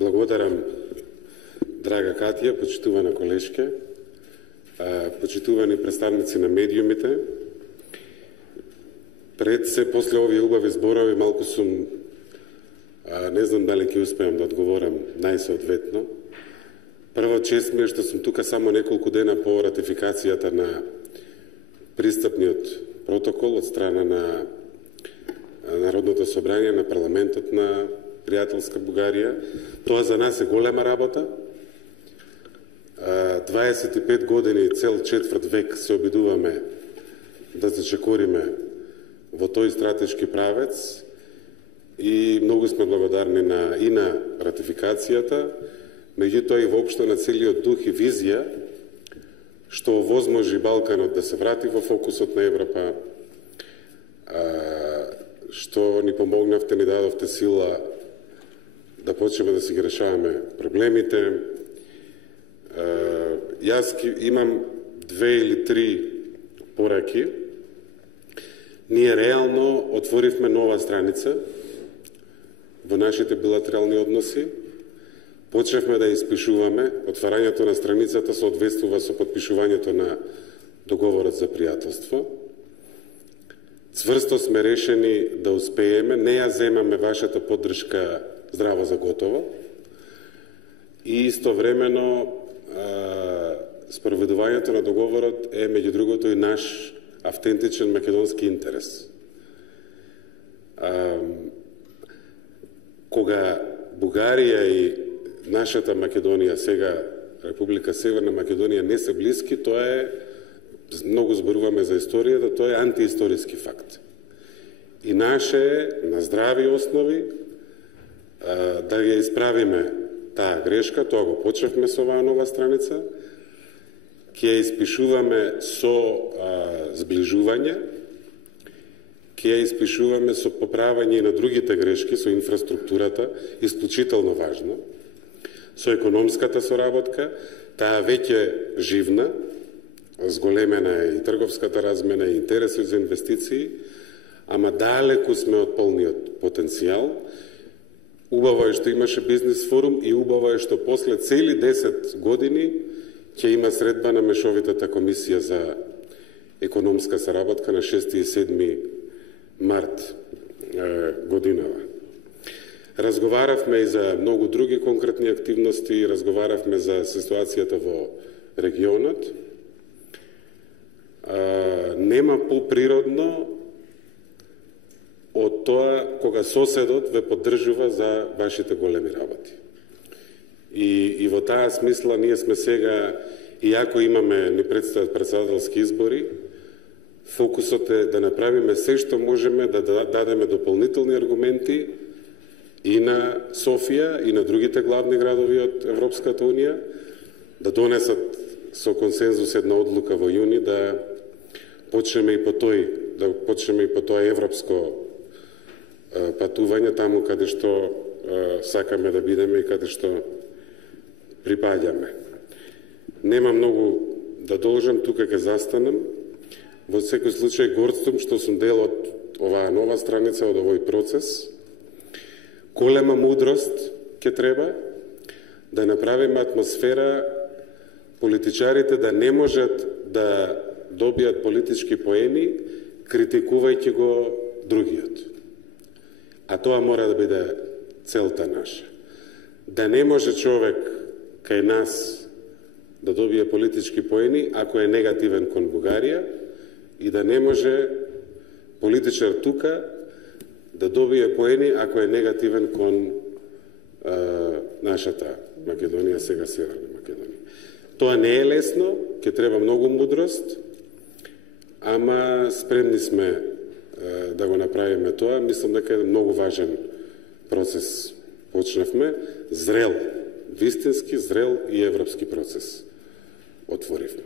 Благодарам, драга Катија, почитувана колешке, почитувани представници на медиумите. Пред се, после овие убави зборови, малку сум, не знам дали ќе успеам да одговорам најсоодветно. Прво, чест ми е што сум тука само неколку дена по ратификацијата на пристапниот протокол од страна на Народното собрание на парламентот на пријателска Бугарија. Тоа за нас е голема работа. 25 години, цел четврт век се обидуваме да зачекориме во тој стратешки правец и многу сме благодарни и на ратификацијата, меѓутоа и воопшто на целиот дух и визија што возможи Балканот да се врати во фокусот на Европа, што ни помогнавте, ни дадовте сила да почнеме да си ги решаваме проблемите. Јас имам 2 или 3 пораки. Ние реално отворивме нова страница во нашите билатерални односи. Почнавме да испишуваме. Отварањето на страницата соодветствува со подпишувањето на договорот за пријателство. Цврсто сме решени да успееме. Не ја земаме вашата поддршка здраво за готово. И истовремено спроведувањето на договорот е, меѓу другото, и наш автентичен македонски интерес. Кога Бугарија и нашата Македонија, сега Република Северна Македонија, не се блиски, тоа е, многу зборуваме за историјата, тоа е антиисториски факт. И наше е, на здрави основи, да ја исправиме таа грешка, тоа го почнавме со оваа нова страница, ќе ја испишуваме со зближување, ќе ја испишуваме со поправање и на другите грешки, со инфраструктурата, исклучително важно, со економската соработка, таа веќе живна, зголемена е и трговската размена, и интереси за инвестиции, ама далеку сме од полниот потенцијал. Убаво е што имаше бизнес форум и убаво е што после цели 10 години ќе има средба на Мешовитата комисија за економска соработка на 6 и 7 март годинава. Разговаравме и за многу други конкретни активности, разговаравме за ситуацијата во регионот. Нема поприродно од тоа кога соседот ве поддржува за вашите големи работи. И во таа смисла ние сме сега, иако имаме, ни предстојат претседателски избори, фокусот е да направиме се што можеме да дадеме дополнителни аргументи и на Софија, и на другите главни градови од Европската Унија, да донесат со консензус една одлука во јуни, да почнеме и по тоа европско патување таму каде што сакаме да бидеме и каде што припаѓаме. Нема многу да должам, тука ќе застанам. Во секој случај гордствам што сум дел од оваа нова страница, од овој процес. Голема мудрост ќе треба да направиме атмосфера политичарите да не можат да добијат политички поени критикувајќи го другиот. А тоа мора да биде целта наша. Да не може човек кај нас да добие политички поени ако е негативен кон Бугарија и да не може политичар тука да добие поени ако е негативен кон нашата Македонија, сега Северна Македонија. Тоа не е лесно, ќе треба многу мудрост, ама спремни сме да го направиме тоа. Мислам дека е многу важен процес почнавме, зрел, вистински зрел и европски процес отворивме.